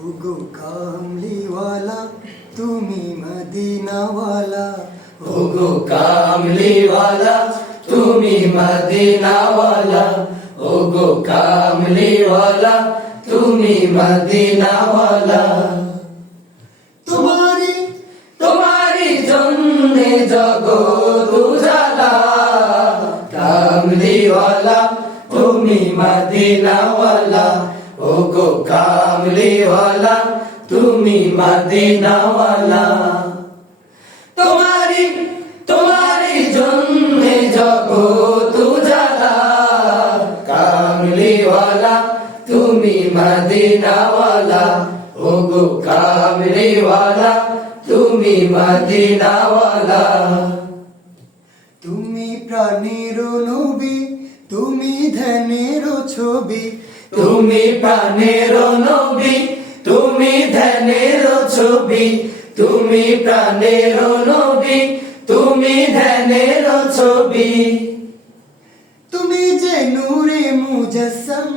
ওগো কামলিওয়ালা তুমি মদিনাওয়ালা, ওগো কামলিওয়ালা তুমি মদিনাওয়ালা, ওগো কামলিওয়ালা তুমি মদিনাওয়ালা। তোমারি তোমারি জন্যে জগৎ উজালা, কামলিওয়ালা তুমি মদিনাওয়ালা, ওগো কামলিওয়ালা তুমি মদিনাওয়ালা। তোমারি তোমারি জন্যে জগৎ উজালা, কামলিওয়ালা তুমি মদিনাওয়ালা, ওগো কামলিওয়ালা তুমি মদিনাওয়ালা। তুমি প্রাণের নবী, তুমি ধ্যানের ছবি, তুমি প্রাণের নবী, তুমি ধ্যানের ছবি, তুমি প্রাণের নবী, তুমি ধ্যানের ছবি। তুমি যে নূরে মুজাসসাম,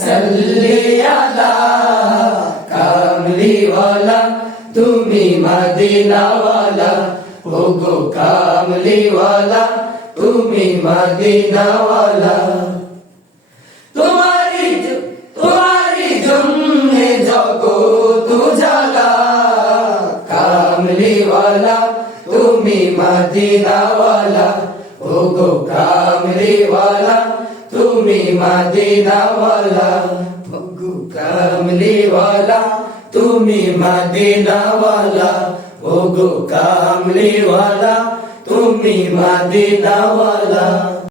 সাল্লি আলা কামলিওয়ালা তুমি মদিনাওয়ালা, ওগো কামলিওয়ালা তুমি মদিনাওয়ালা। তোমারি তোমারি জন্যে জগৎ উজালা, কামলিওয়ালা তুমি মদিনাওয়ালা, ওগো কামলিওয়ালা তুমি মদিনাওয়ালা, ওগো কামলিওয়ালা তুমি মদিনাওয়ালা, ওগো কামলিওয়ালা তুমি মদিনাওয়ালা।